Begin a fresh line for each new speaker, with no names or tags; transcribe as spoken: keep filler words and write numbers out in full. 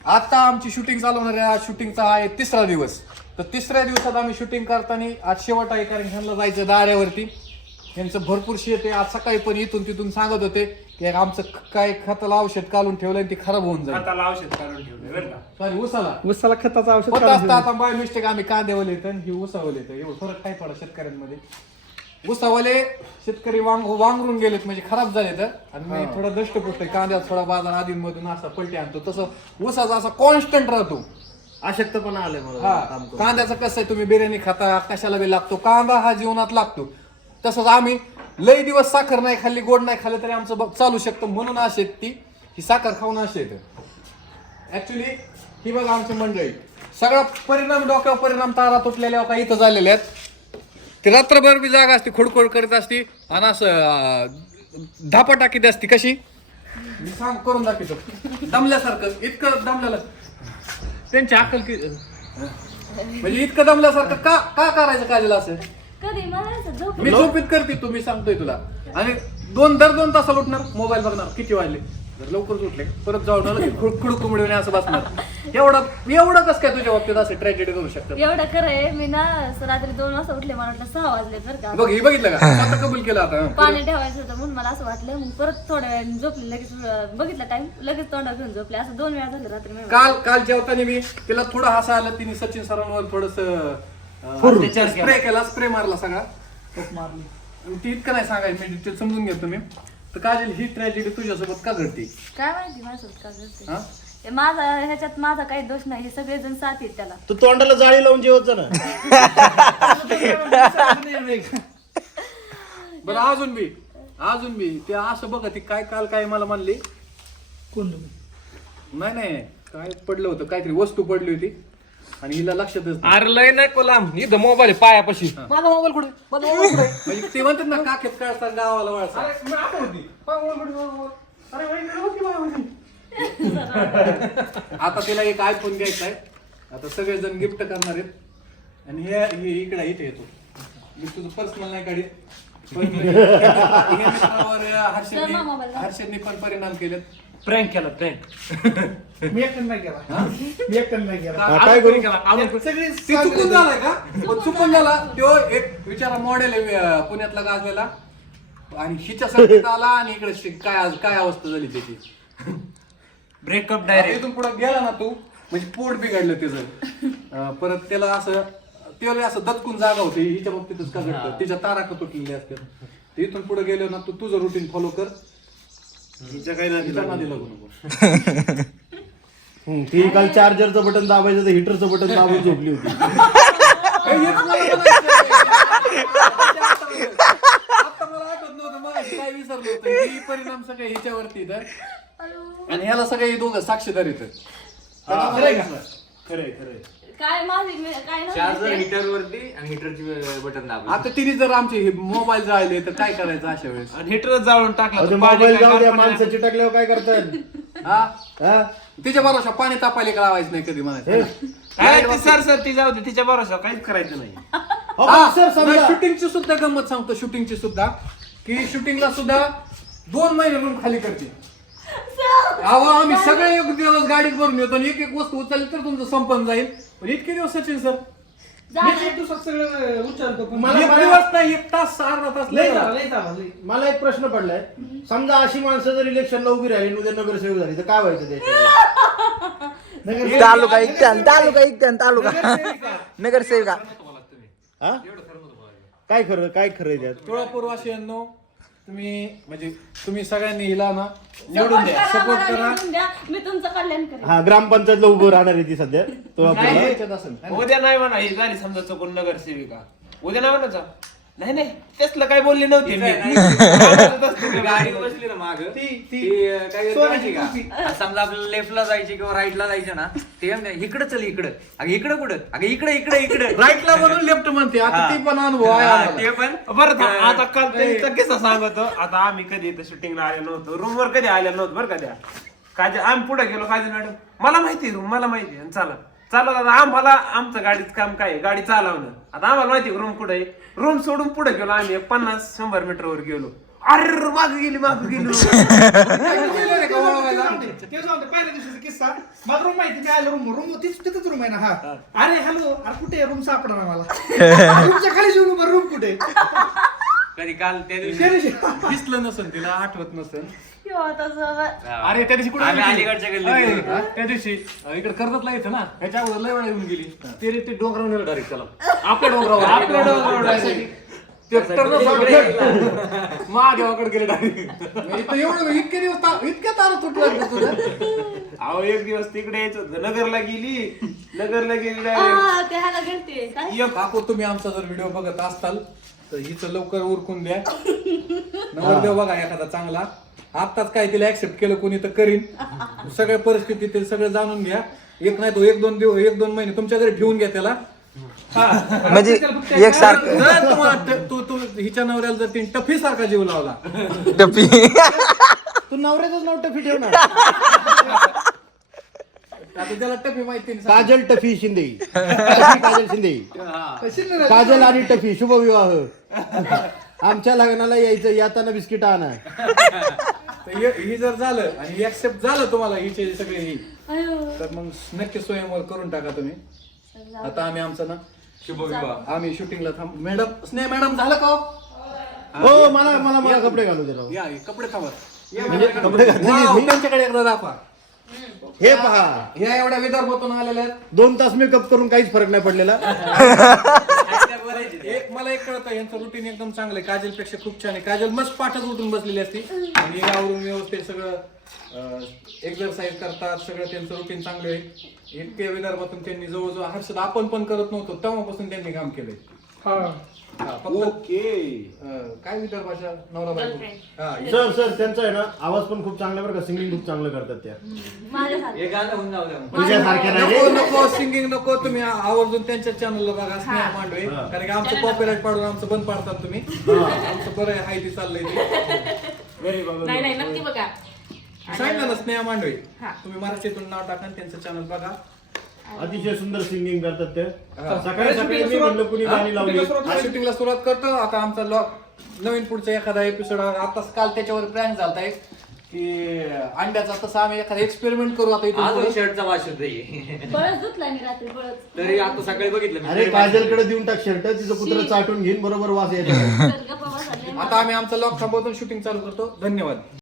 आता आमची शूटिंग चालवणार आहे. आज शूटिंगचा आहे तिसरा दिवस. तर तिसऱ्या दिवसात आम्ही शूटिंग करताना आज शेवट आहे, कारण ह्यांना जायचं दाऱ्यावरती. यांचं भरपूर शेत आहे. आज सकाळी पण इथून तिथून सांगत होते की आमचं काय खताला औषध काढून ठेवलंय ते खराब होऊन जाईल.
खताला औषध काढून ठेवलंय बरं का.
सॉरी उसाला
उसाला खताचं औषध
होत
काढून
असतं. आता बाय मिस्टेक आम्ही कांद्यावले येतं ही उसावले येतं. एवढं फरक काय पडा शेतकऱ्यांमध्ये. उसावाले शेतकरी वांग वांगरून गेलेत म्हणजे खराब झाले तर, आणि मी थोडा दष्टपुष्ट कांद्यात थोडा बाजार आधीमधून असा पलटी आणतो. तसं उसाचा असा कॉन्स्टंट राहतो.
अशक्तपणा आले मला
हा कांद्याचं कसं आहे, तुम्ही बिर्याणी खाता कशाला बी लागतो कांदा, हा जीवनात लागतो. तसंच आम्ही लई दिवस साखर नाही खाल्ली, गोड नाही खाल्लं तरी आमचं बघ चालू शकतं. म्हणून असे ती ही साखर खाऊन असे येतं ऍक्च्युली. ही बघा आमची मंडळी, सगळा परिणाम डोक्यावर परिणाम तारा तुटलेल्या का इथं झालेले आहेत. ती रात्रभर बी जागा असते, खोडखोड करीत असते आणि असं धापा टाकीत असते. कशी मी सांग करून दाखवतो दमल्यासारखं. इतकं दमलेलं त्यांची अक्कल की म्हणजे इतकं दमल्यासारखं का का करायचं काजल असं.
कधी मला झोप
मी झोपीत करते तुम्ही सांगतोय तुला. आणि दोन दर दोन तासाला उठणार, मोबाईल बघणार किती वाजले. जर लवकरच उठले परत जाऊन खुडखुड कुंबडीने असं बसणार. एवढं एवढं कसं काय तुझ्या बाबतीत असं ट्रॅजेडी करू शकतात.
एवढं खरंय. मी ना रात्री दोन वाजता उठले, मला वाटलं सहा वाजले बरं का.
बघ हे बघितलं का आता कबूल केलं. आता
पाणी ठेवायचं होतं म्हणून मला असं वाटलं. मग परत थोड्या वेळ झोपले, लगेच अं, बघितलं टाइम, लगेच तोंडा घेऊन झोपले. असं दोन वेळा झालं रात्री मी.
काल काल जेवताना मी तिला थोडं हसा आलं. तिने सचिन सरांवर थोडस स्प्रे केला, स्प्रे मारला सगळा.
मारली
ती इतकं नाही सांगायचं, मी डिटेल समजून घेतो मी. तर काजल ही ट्रॅजेडी तुझ्यासोबत का घडते.
काय माहिती माझ्यासोबत का घडते.
हा
हे माझा ह्याच्यात माझा काही दोष नाही. हे सगळेजण साथ आहेत त्याला.
तू तोंडाला जाळी लावून जेवत जा ना.
बरं अजून बी अजून बी ते असं बघा ती काय काल काय मला म्हणली.
कोण तुम्ही?
नाही नाही काय पडलं होतं, काहीतरी वस्तू पडली होती आणि हिला लक्षातच नाही.
अरे लय नाही कोलाम इथं मोबाईल आहे पायापाशी.
माझा मोबाईल कुठे माझा मोबाईल कुठे म्हणजे ते म्हणतात ना काखेत काढता गावाला वळसा. आता तिला एक आयफोन घ्यायचा आहे. आता सगळेजण गिफ्ट करणार आहेत. आणि हे हे इकडे इथे येतो. मी तुझं पर्सनल नाही काढीत पण हे मित्रावर हर्षदने हर्षदने पण परिणाम केलेत.
प्रँक केला प्रँक.
मी एकटं नाही केला. मी एकटं नाही केला.
हा, काय करू?
ती चुकून झालाय का पण चुकून झाला. तो एक विचारा मॉडेल आहे अं, पुण्यातला गाजलेला आणि हिच्या संगीत आला आणि इकडे शि- काय आज काय अवस्था झाली त्याची.
ब्रेकअप
आता
डायरेक्ट.
इथून पुढे गेला ना तू म्हणजे पोट बिघडलं त्याचं. अं, परत त्याला असं त्याला असं दचकून जागा होती. हिच्या बाबतीतच का घडतं, तिच्या तारा का तुटलेल्या असतात. ते इथून पुढे गेलो ना तू तुझं रुटीन फॉलो कर.
हिच्या काही नाही
हिच्या नादी लागू नको.
हम्म, ती काल चार्जरचं बटन दाबायचं तर हिटरचं बटन दाबून झोपली होती.
हे हेच मला म्हणायचंय. आता मला आठवत नव्हतं, मला काय विसरलं होतं. ही परिणाम सगळे हिच्यावरती तर आणि ह्याला सगळे दोघं साक्षीदार येतात.
खरंय खरंय.
काय माझी मी- काय
चार्जर
नव्हतं.
हिटर वरती आणि हिटरची बटन दाबलं.
आता तिने जर आमचे मोबाईल जाळले तर काय करायचं अशा वेळेस.
आणि हिटरच जाळून टाकला
अरे
तर पाणी
मोबाईल
काय
जाऊ द्या,
गार पाणी
माणसाची टाकल्यावर काय करताय.
हा
हा?
तिच्या बरोबर पाणी तापायला का लावायचं नाही कधी म्हणायचं.
काय ती सर सर ती जाऊ दे, तिच्या भरोसा काहीच करायचं नाही.
हो, पण सर समजा
शूटिंगची सुद्धा गंमत सांगतो. शूटिंगची सुद्धा की शूटिंगला सुद्धा दोन महिने रूम खाली करते. अहो आम्ही सगळे एक दिवस गाडीत भरून येतो आणि एक एक वस्तू उचलली तर तुमचं संपन्न जाईल. पण इतके दिवस सचिन सर
मी एक दिवसात सगळं उच्चारतो पण
मला
एक
बरं-
दिवस नाही एक तास अर्धा तास
लय
लय
झाला लय झाला लय.
मला एक प्रश्न पडलाय. समजा अशी माणसं जर इलेक्शनला उभी राहिली आणि उद्या नगरसेवक झाली तर काय व्हायचं देशात.
तालुका इकन तालुका इकन तालुका नगरसेविका.
हा? काय खरं काय खरं त्यात.
तुळापूरवासियांनो तुम्ही म्हणजे तुम्ही सगळ्यांनी हिला ना निवडून द्या, सपोर्ट
मला
करा.
निवडून द्या. मी तुमचं कल्याण करेन.
हा ग्रामपंचायतला उभं राहणार आहे ती सध्या तुळापूरला.
नाही.
याच्यात असेल.
उद्या नाही म्हणा ही झाली समजा चुकून नगरसेविका. उद्या नाही म्हणायचा. नाही नाही त्यासला काय बोलले नव्हते मी.
गाडी बसली ना माग ती काय करायची का समजा आपल्याला लेफ्टला जायची किंवा राईटला जायचं ना ते म्हणते, इकडं चल इकडं अगं इकडं कुठं अगं इकडं इकडं इकडं
राईटला म्हणून लेफ्ट म्हणते. आता ती पण अनुभव आहे
हा,
आम्हाला.
ते पण
बरं थांब, आता काल त्यांचा किस्सा सांगतो. आता आम्ही कधी इथं शूटिंगला आले नव्हतो, रूमवर कधी आले नव्हतं बरं का. त्या काय आम्ही पुढे गेलो काय मॅडम मला माहिती रूम मला माहिती आणि चला चला दादा आम्हाला आमचं गाडीचं काम काय आहे, गाडी चालवणं. आता आम्हाला माहिती रूम कुठे आहे. रूम सोडून पुढे गेलो आम्ही एक पन्नास शंभर मीटरवर गेलो. अरे माग गेली माग गेली
ते जाऊन दे, ते जाऊन दे. पहिल्या दिवशीचा किस्सा मला रूम माहिती मी आलो रूम रूम तिथंच रूम आहे ना हा अरे हॅलो अरे कुठे रूम सापडणार मला रूमच्या खाली शिवून रूम कुठे
कधी काल त्या दिवशी
त्या दिवशी
दिसलं नसेल तिला आठवत नसेल
किंवा तसं
अरे त्या दिवशी कुठे
आम्ही
गेली?
अलीकडच्या गल्लीत
अय,
गेलो.
हा? त्या दिवशी अं, इकडे कर्जतला येतं ना ह्याच्या अगोदर लय वेळा येऊन गेली ते रे ते डोंगरावर नेलं डायरेक्ट त्याला आपल्या डोंगरावर
आपल्या डोंगरावर direct.
ते टर्न महादेवाकडे गेले डायरेक्ट एवढं इतके दिवस ता- इतक्या तारा तुटला तुझं
अहो एक दिवस तिकडे यायचं होतं नगरला गेली नगरला गेली direct.
हा, ते ह्याला गेलते काय
काकू तुम्ही आमचा जर व्हिडिओ बघत असताल तर हिचं लवकर उरकून द्या नवरदेव बघा एखादा चांगला आत्ताच काय तिला ऍक्सेप्ट केलं कोणी तर करीन सगळ्या परिस्थिती ते सगळं जाणून घ्या एक नाही तो एक दोन दिवस एक दोन महिने तुमच्या घरी ठेवून घ्या त्याला
म्हणजे एक सारखं
जर तुम्हाला ट- तू तू हिच्या नवऱ्याला जर तीन टफी सारखा जीव लावला
टपी
तू नवऱ्याचंच नाव टफी ठेव ना
आता त्याला टफी माहिती नाही.
काजल टफी शिंदे टफी काजल शिंदे काजल आणि टफी शुभविवाह आमच्या लग्नाला यायचं याताना बिस्किट आणा
तर हे हे जर झालं आणि ऍक्सेप्ट झालं तुम्हाला हिचे सगळे ही
अयो
तर मग नक्की स्वयंवर करून टाका तुम्ही आता आम्ही आमचं ना
शुभविवाह
आम्ही शूटिंगला थांब मॅडम स्नेह मॅडम झालं का हो?
हो मला मला मला कपडे घालू दे राव.
या हे कपडे थांबा
म्हणजे कपडे घातलेले
वाव,
मी
त्यांच्याकडे एकदा दाखवा
हे पहा
ह्या एवढ्या विदर्भातून आलेल्या आहेत
दोन तास मेकअप करून काहीच फरक नाही पडलेला
एक मला एक कळतं यांचं रुटीन एकदम चांगलं आहे काजल पेक्षा खूप छान आहे काजल मस्त पाठच उठून बसलेली असती आणि यावरून व्यवस्थित सगळं एक्सरसाइज करतात सगळं त्यांचं रुटीन चांगलं आहे इतके विदर्भातून त्यांनी जवळजवळ हर्षद आपण पण करत नव्हतो तेव्हापासून त्यांनी काम केलंय
हा
हा, फक्त
ओके
अं, काय विदर्भाच्या नवरा बायको हा
सर सर त्यांचा आहे ना आवाज पण खूप चांगला बरं का सिंगिंग खूप चांगलं करतात त्या
माझ्यासारखं
हे गाणं होऊन जाऊ द्या मग.
तुझ्यासारख्या नाही
नको
रे.
नको सिंगिंग नको तुम्ही आवर्जून त्यांच्या चॅनलला बघा स्नेहा मांडवे
हा.
कारण की आमचं कॉपीराईट पाडून आमचं बंद पाडतात तुम्ही आमचं बरं आहे हाय ती चाललंय ते
नाही नाही नक्की बघा
सांगितलं ना स्नेहा मांडवे तुम्ही मराठीतून नाव टाका आणि त्यांचं चॅनल बघा
अतिशय सुंदर सिंगिंग करतात ते
हा.
सकाळी सकाळी मी म्हणलं कुणी गाणी लावली
शूटिंगला सुरुवात करतो आता आमचा लॉक नवीन पुढचा एखादा एपिसोड आताच काल त्याच्यावर प्रँक झालता एक की अंड्याचा तसं आम्ही एखादा एक्सपेरिमेंट करू आता इथून
अजून
पुढं.
शर्टचा वास होतोय
बळच धुतला मी रात्री बळच
तरी आता सकाळी बघितलं मी.
अरे काजलकडे देऊन टाक शर्ट तिचं कुत्र चाटून घेईन बरोबर वास यायचा
गप्पा बसल्या
आता आम्ही आमचा लॉक थांबवतो शूटिंग चालू करतो धन्यवाद